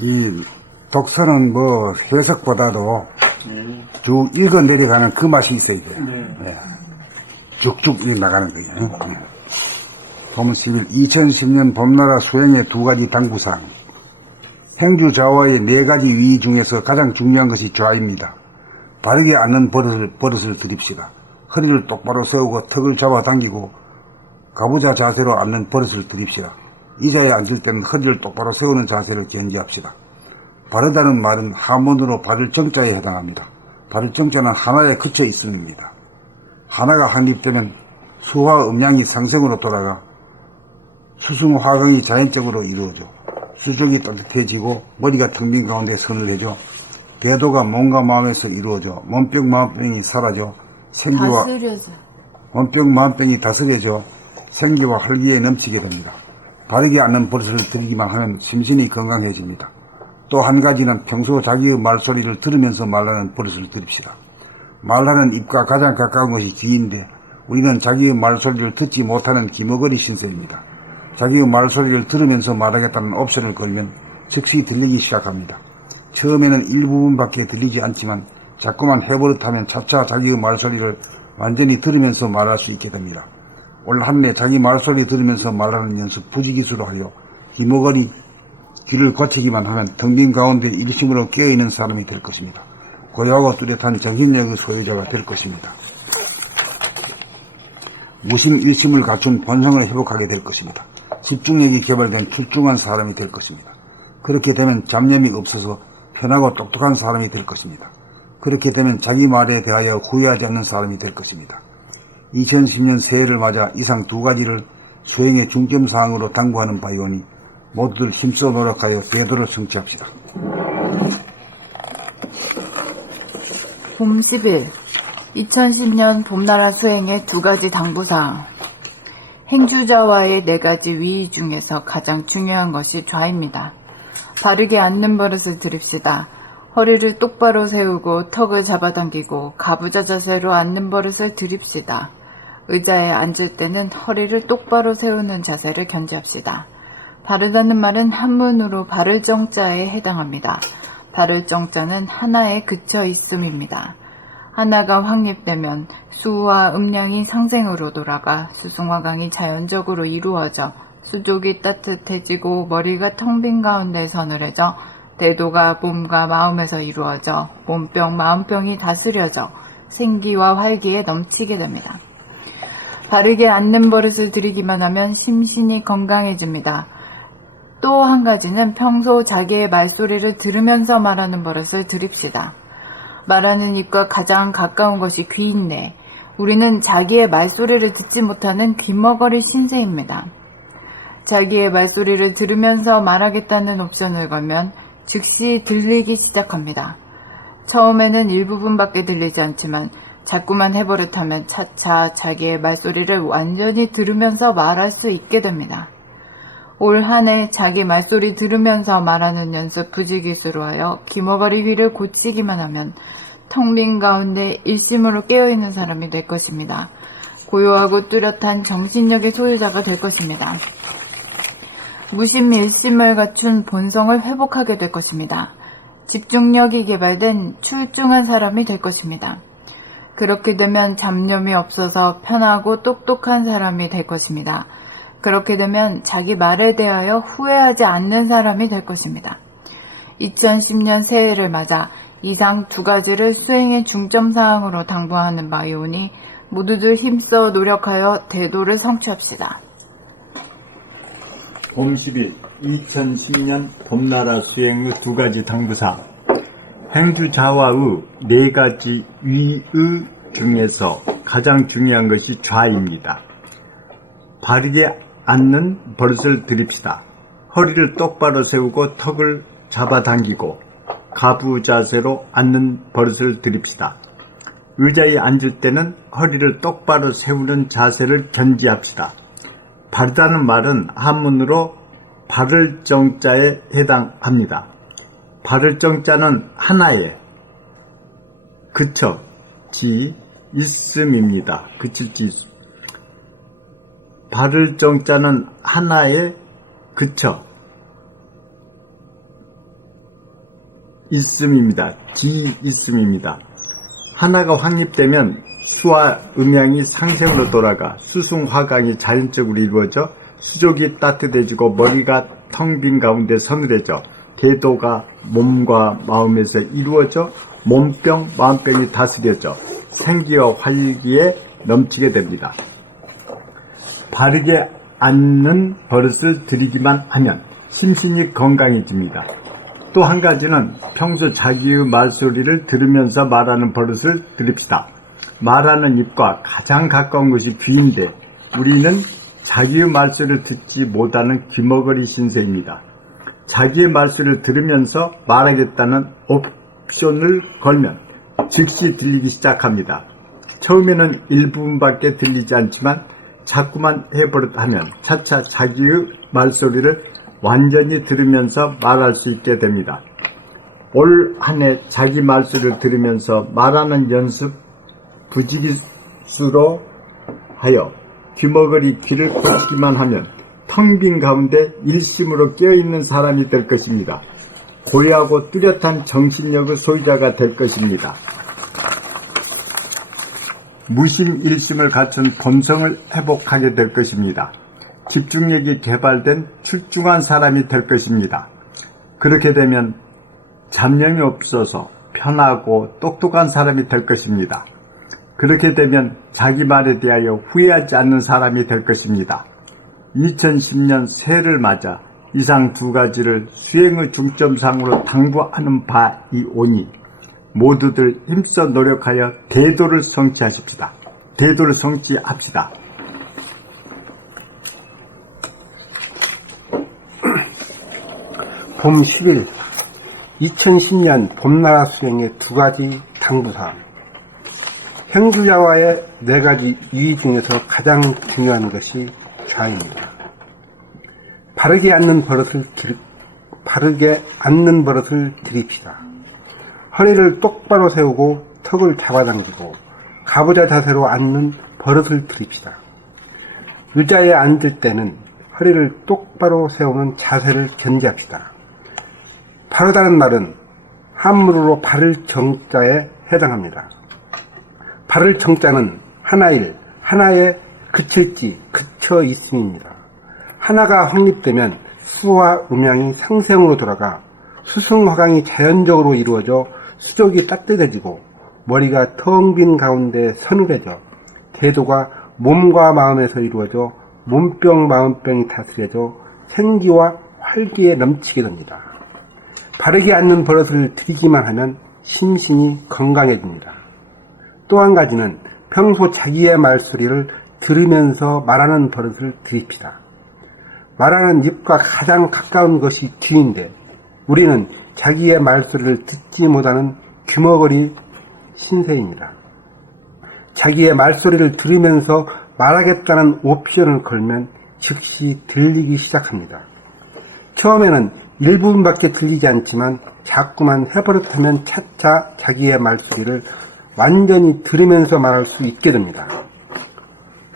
이 독서는 뭐 해석보다도 쭉 읽어 내려가는 그 맛이 있어야 돼요. 네. 쭉쭉 읽어 나가는 거예요. 봄 10일 2010년 봄나라 수행의 두 가지 당부사항. 행주좌와의 네 가지 위의 중에서 가장 중요한 것이 좌입니다. 바르게 앉는 버릇을 들입시다. 허리를 똑바로 세우고 턱을 잡아당기고 가부좌 자세로 앉는 버릇을 들입시다. 이 자리에 앉을 때는 허리를 똑바로 세우는 자세를 견지합시다. 바르다는 말은 한문으로 바를 정자에 해당합니다. 바를 정자는 하나에 그쳐 있음입니다. 하나가 확립되면 수화 음양이 상승으로 돌아가 수승화강이 자연적으로 이루어져 수족이 따뜻해지고 머리가 텅 빈 가운데 선을 해줘 대도가 몸과 마음에서 이루어져 몸병 마음병이 사라져 생기와 몸병 마음병이 다스려져 생기와 활기에 넘치게 됩니다. 바르게 앉는 버릇을 들이기만 하면 심신이 건강해집니다. 또 한 가지는 평소 자기의 말소리를 들으면서 말하는 버릇을 들읍시다. 말하는 입과 가장 가까운 것이 귀인데 우리는 자기의 말소리를 듣지 못하는 기머거리 신세입니다. 자기의 말소리를 들으면서 말하겠다는 옵션을 걸면 즉시 들리기 시작합니다. 처음에는 일부분밖에 들리지 않지만 자꾸만 해버릇하면 차차 자기의 말소리를 완전히 들으면서 말할 수 있게 됩니다. 올 한 해 자기 말소리 들으면서 말하는 연습 부지기수로 하여 기머거리 귀를 고치기만 하면 텅 빈 가운데 일심으로 깨어있는 사람이 될 것입니다. 고요하고 뚜렷한 정신력의 소유자가 될 것입니다. 무심일심을 갖춘 본성을 회복하게 될 것입니다. 집중력이 개발된 출중한 사람이 될 것입니다. 그렇게 되면 잡념이 없어서 편하고 똑똑한 사람이 될 것입니다. 그렇게 되면 자기 말에 대하여 후회하지 않는 사람이 될 것입니다. 2010년 새해를 맞아 이상 두 가지를 수행의 중점사항으로 당부하는 바이오니 모두들 힘써 노력하여 대도를 성취합시다. 봄 10일 2010년 봄나라 수행의 두 가지 당부사항. 행주좌와의 네 가지 위의 중에서 가장 중요한 것이 좌입니다. 바르게 앉는 버릇을 들읍시다. 허리를 똑바로 세우고 턱을 잡아당기고 가부좌 자세로 앉는 버릇을 들입시다. 의자에 앉을 때는 허리를 똑바로 세우는 자세를 견지합시다. 바르다는 말은 한문으로 바를 정자에 해당합니다. 바를 정자는 하나에 그쳐 있음입니다. 하나가 확립되면 수와 음양이 상생으로 돌아가 수승화강이 자연적으로 이루어져 수족이 따뜻해지고 머리가 텅 빈 가운데 서늘해져 대도가 몸과 마음에서 이루어져 몸병 마음병이 다스려져 생기와 활기에 넘치게 됩니다. 바르게 앉는 버릇을 들이기만 하면 심신이 건강해집니다. 또 한 가지는 평소 자기의 말소리를 들으면서 말하는 버릇을 들입시다. 말하는 입과 가장 가까운 것이 귀인데 우리는 자기의 말소리를 듣지 못하는 귀머거리 신세입니다. 자기의 말소리를 들으면서 말하겠다는 옵션을 걸면 즉시 들리기 시작합니다. 처음에는 일부분밖에 들리지 않지만 자꾸만 해버릇하면 차차 자기의 말소리를 완전히 들으면서 말할 수 있게 됩니다. 올 한 해 자기 말소리 들으면서 말하는 연습 부지기수로 하여 귀머거리 귀를 고치기만 하면 텅 빈 가운데 일심으로 깨어있는 사람이 될 것입니다. 고요하고 뚜렷한 정신력의 소유자가 될 것입니다. 무심일심을 갖춘 본성을 회복하게 될 것입니다. 집중력이 개발된 출중한 사람이 될 것입니다. 그렇게 되면 잡념이 없어서 편하고 똑똑한 사람이 될 것입니다. 그렇게 되면 자기 말에 대하여 후회하지 않는 사람이 될 것입니다. 2010년 새해를 맞아 이상 두 가지를 수행의 중점사항으로 당부하는 바이오니 모두들 힘써 노력하여 대도를 성취합시다. 봄 10일 2010년 봄나라 수행의 두 가지 당부사항. 행주좌와의 네 가지 위의 중에서 가장 중요한 것이 좌입니다. 바르게 앉는 버릇을 들입시다. 허리를 똑바로 세우고 턱을 잡아당기고 가부 자세로 앉는 버릇을 들입시다. 의자에 앉을 때는 허리를 똑바로 세우는 자세를 견지합시다. 바르다는 말은 한문으로 바를 정자에 해당합니다. 바를 정자는 하나에 그쳐 지 있음입니다. 그칠 지 있음. 바를 정자는 하나에 그쳐 있음입니다. 있음입니다. 하나가 확립되면 수와 음양이 상생으로 돌아가 수승화강이 자연적으로 이루어져 수족이 따뜻해지고 머리가 텅 빈 가운데 서늘해져 대도가 몸과 마음에서 이루어져 몸병, 마음병이 다스려져 생기와 활기에 넘치게 됩니다. 바르게 앉는 버릇을 들이기만 하면 심신이 건강해집니다. 또 한 가지는 평소 자기의 말소리를 들으면서 말하는 버릇을 들입시다. 말하는 입과 가장 가까운 것이 귀인데 우리는 자기의 말소리를 듣지 못하는 귀머거리 신세입니다. 자기의 말소리를 들으면서 말하겠다는 옵션을 걸면 즉시 들리기 시작합니다. 처음에는 일부분밖에 들리지 않지만 자꾸만 해버릇 하면 차차 자기의 말소리를 완전히 들으면서 말할 수 있게 됩니다. 올 한 해 자기 말소리를 들으면서 말하는 연습 부지기수로 하여 귀머거리 귀를 고치기만 하면 텅 빈 가운데 일심으로 깨어있는 사람이 될 것입니다. 고요하고 뚜렷한 정신력의 소유자가 될 것입니다. 무심일심을 갖춘 본성을 회복하게 될 것입니다. 집중력이 개발된 출중한 사람이 될 것입니다. 그렇게 되면 잡념이 없어서 편하고 똑똑한 사람이 될 것입니다. 그렇게 되면 자기 말에 대하여 후회하지 않는 사람이 될 것입니다. 2010년 새해를 맞아 이상 두 가지를 수행의 중점상으로 당부하는 바이오니 모두들 힘써 노력하여 대도를 성취하십시다. 대도를 성취합시다. 봄 10일 2010년 봄나라 수행의 두 가지 당부사항. 행주자와의 네 가지 유의 중에서 가장 중요한 것이 좌입니다. 바르게 앉는 버릇을 들입시다. 허리를 똑바로 세우고 턱을 잡아당기고 가부좌 자세로 앉는 버릇을 들입시다. 의자에 앉을 때는 허리를 똑바로 세우는 자세를 견지합시다. 바르다는 말은 한문으로 바를 정자에 해당합니다. 바를 정자는 하나일, 하나에 그칠지 그쳐 있음입니다. 하나가 확립되면 수와 음양이 상생으로 돌아가 수승화강이 자연적으로 이루어져 수족이 따뜻해지고 머리가 텅 빈 가운데 서늘해져 대도가 몸과 마음에서 이루어져 몸병 마음병이 다스려져 생기와 활기에 넘치게 됩니다. 바르게 앉는 버릇을 들이기만 하면 심신이 건강해집니다. 또 한 가지는 평소 자기의 말소리를 들으면서 말하는 버릇을 들입시다. 말하는 입과 가장 가까운 것이 귀인데 우리는 자기의 말소리를 듣지 못하는 귀머거리 신세입니다. 자기의 말소리를 들으면서 말하겠다는 옵션을 걸면 즉시 들리기 시작합니다. 처음에는 일부분밖에 들리지 않지만 자꾸만 해버릇하면 차차 자기의 말소리를 완전히 들으면서 말할 수 있게 됩니다.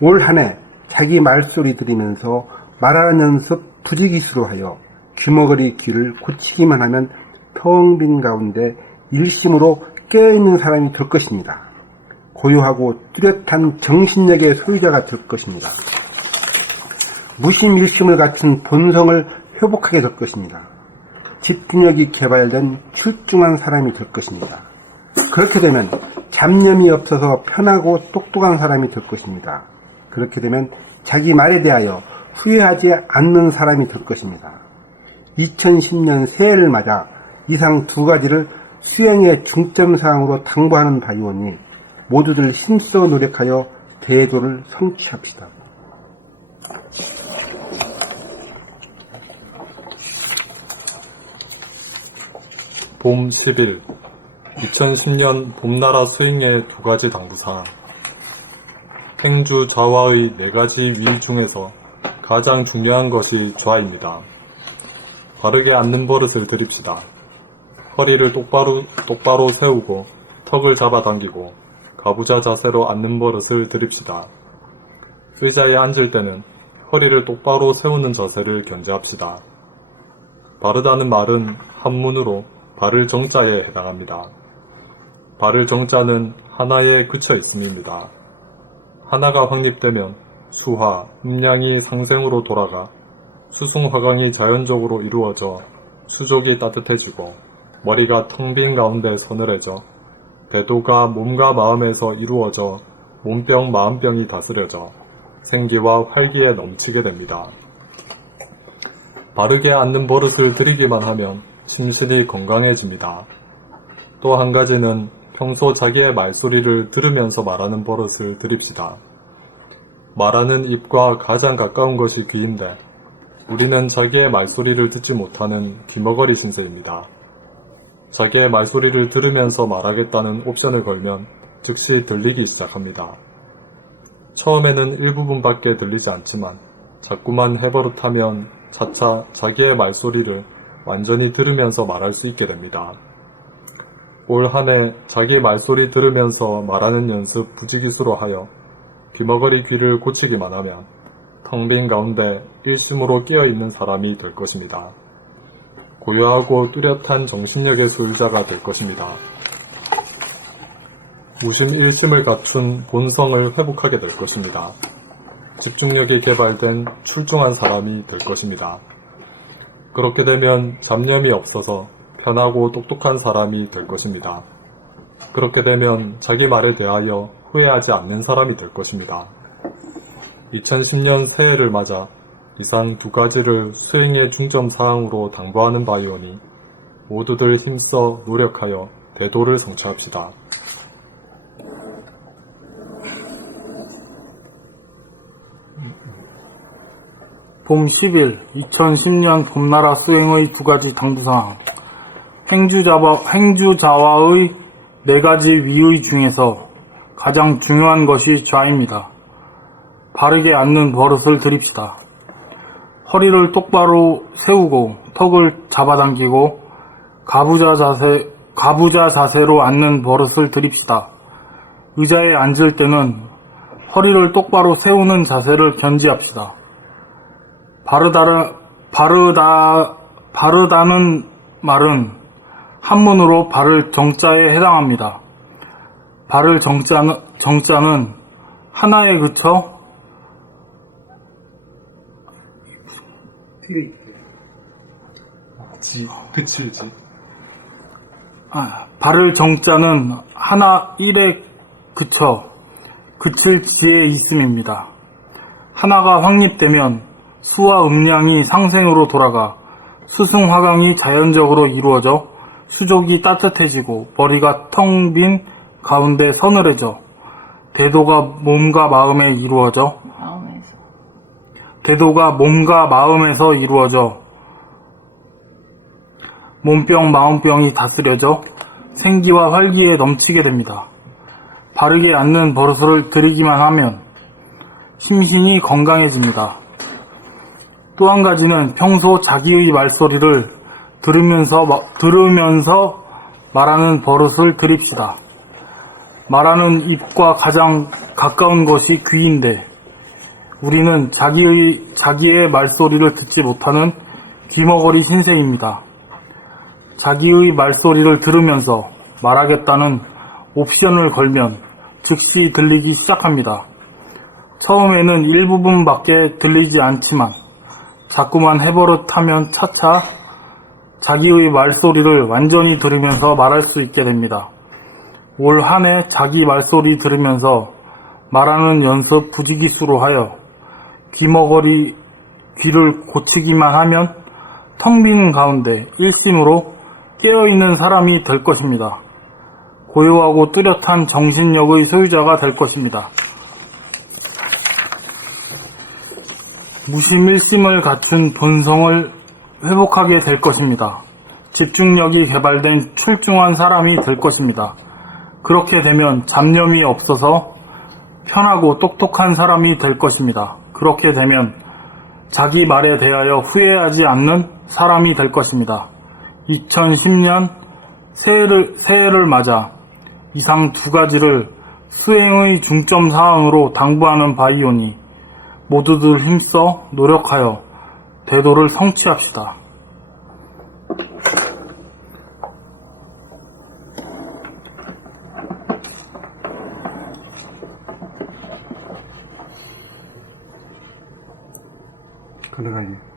올 한 해 자기 말소리 들으면서 말하는 연습 부지기수로 하여 귀머거리 귀를 고치기만 하면 텅 빈 가운데 일심으로 깨어있는 사람이 될 것입니다. 고요하고 뚜렷한 정신력의 소유자가 될 것입니다. 무심일심을 갖춘 본성을 회복하게 될 것입니다. 집중력이 개발된 출중한 사람이 될 것입니다. 그렇게 되면 잡념이 없어서 편하고 똑똑한 사람이 될 것입니다. 그렇게 되면 자기 말에 대하여 후회하지 않는 사람이 될 것입니다. 2010년 새해를 맞아 이상 두 가지를 수행의 중점사항으로 당부하는 바이오니 모두들 힘써 노력하여 대도를 성취합시다. 봄 10일 2010년 봄나라 수행의 두 가지 당부사항. 행주 좌와의 네 가지 위 중에서 가장 중요한 것이 좌입니다. 바르게 앉는 버릇을 들입시다. 허리를 똑바로 세우고 턱을 잡아당기고 가부좌 자세로 앉는 버릇을 들입시다. 의자에 앉을 때는 허리를 똑바로 세우는 자세를 견지합시다. 바르다는 말은 한문으로 바를 정자에 해당합니다. 바를 정자는 하나에 그쳐 있음입니다. 하나가 확립되면 수화, 음양이 상생으로 돌아가 수승화강이 자연적으로 이루어져 수족이 따뜻해지고 머리가 텅 빈 가운데 서늘해져 대도가 몸과 마음에서 이루어져 몸병 마음병이 다스려져 생기와 활기에 넘치게 됩니다. 바르게 앉는 버릇을 들이기만 하면 심신이 건강해집니다. 또 한 가지는 평소 자기의 말소리를 들으면서 말하는 버릇을 들입시다. 말하는 입과 가장 가까운 것이 귀인데 우리는 자기의 말소리를 듣지 못하는 귀머거리 신세입니다. 자기의 말소리를 들으면서 말하겠다는 옵션을 걸면 즉시 들리기 시작합니다. 처음에는 일부분밖에 들리지 않지만 자꾸만 해버릇하면 차차 자기의 말소리를 완전히 들으면서 말할 수 있게 됩니다. 올 한 해 자기 말소리 들으면서 말하는 연습 부지기수로 하여 귀머거리 귀를 고치기만 하면 텅 빈 가운데 일심으로 깨어있는 사람이 될 것입니다. 고요하고 뚜렷한 정신력의 소유자가 될 것입니다. 무심 일심을 갖춘 본성을 회복하게 될 것입니다. 집중력이 개발된 출중한 사람이 될 것입니다. 그렇게 되면 잡념이 없어서 편하고 똑똑한 사람이 될 것입니다. 그렇게 되면 자기 말에 대하여 후회하지 않는 사람이 될 것입니다. 2010년 새해를 맞아 이상 두 가지를 수행의 중점 사항으로 당부하는 바이오니 모두들 힘써 노력하여 대도를 성취합시다. 봄 10일 2010년 봄나라 수행의 두 가지 당부사항 행주자와의 네 가지 위의 중에서 가장 중요한 것이 좌입니다. 바르게 앉는 버릇을 들입시다. 허리를 똑바로 세우고 턱을 잡아당기고 가부좌 자세로 앉는 버릇을 들입시다. 의자에 앉을 때는 허리를 똑바로 세우는 자세를 견지합시다. 바르다는 말은 한문으로 바를 정자에 해당합니다. 바를 정자는 하나에 그쳐 바를 정자는 하나 일에 그쳐 그칠 지에 있음입니다. 하나가 확립되면 수와 음량이 상생으로 돌아가 수승화강이 자연적으로 이루어져 수족이 따뜻해지고 머리가 텅 빈 가운데 서늘해져 대도가 몸과 마음에 이루어져 몸병 마음병이 다스려져 생기와 활기에 넘치게 됩니다. 바르게 앉는 버릇을 들이기만 하면 심신이 건강해집니다. 또 한 가지는 평소 자기의 말소리를 들으면서 말하는 버릇을 들입시다. 말하는 입과 가장 가까운 것이 귀인데 우리는 자기의 말소리를 듣지 못하는 귀머거리 신세입니다. 자기의 말소리를 들으면서 말하겠다는 옵션을 걸면 즉시 들리기 시작합니다. 처음에는 일부분밖에 들리지 않지만 자꾸만 해버릇하면 차차 자기의 말소리를 완전히 들으면서 말할 수 있게 됩니다. 올 한 해 자기 말소리 들으면서 말하는 연습 부지기수로 하여 귀머거리 귀를 고치기만 하면 텅 빈 가운데 일심으로 깨어있는 사람이 될 것입니다. 고요하고 뚜렷한 정신력의 소유자가 될 것입니다. 무심일심을 갖춘 본성을 회복하게 될 것입니다. 집중력이 개발된 출중한 사람이 될 것입니다. 그렇게 되면 잡념이 없어서 편하고 똑똑한 사람이 될 것입니다. 그렇게 되면 자기 말에 대하여 후회하지 않는 사람이 될 것입니다. 2010년 새해를 맞아 이상 두 가지를 수행의 중점 사항으로 당부하는 바이오니 모두들 힘써 노력하여 대도를 성취합시다. 그래가지고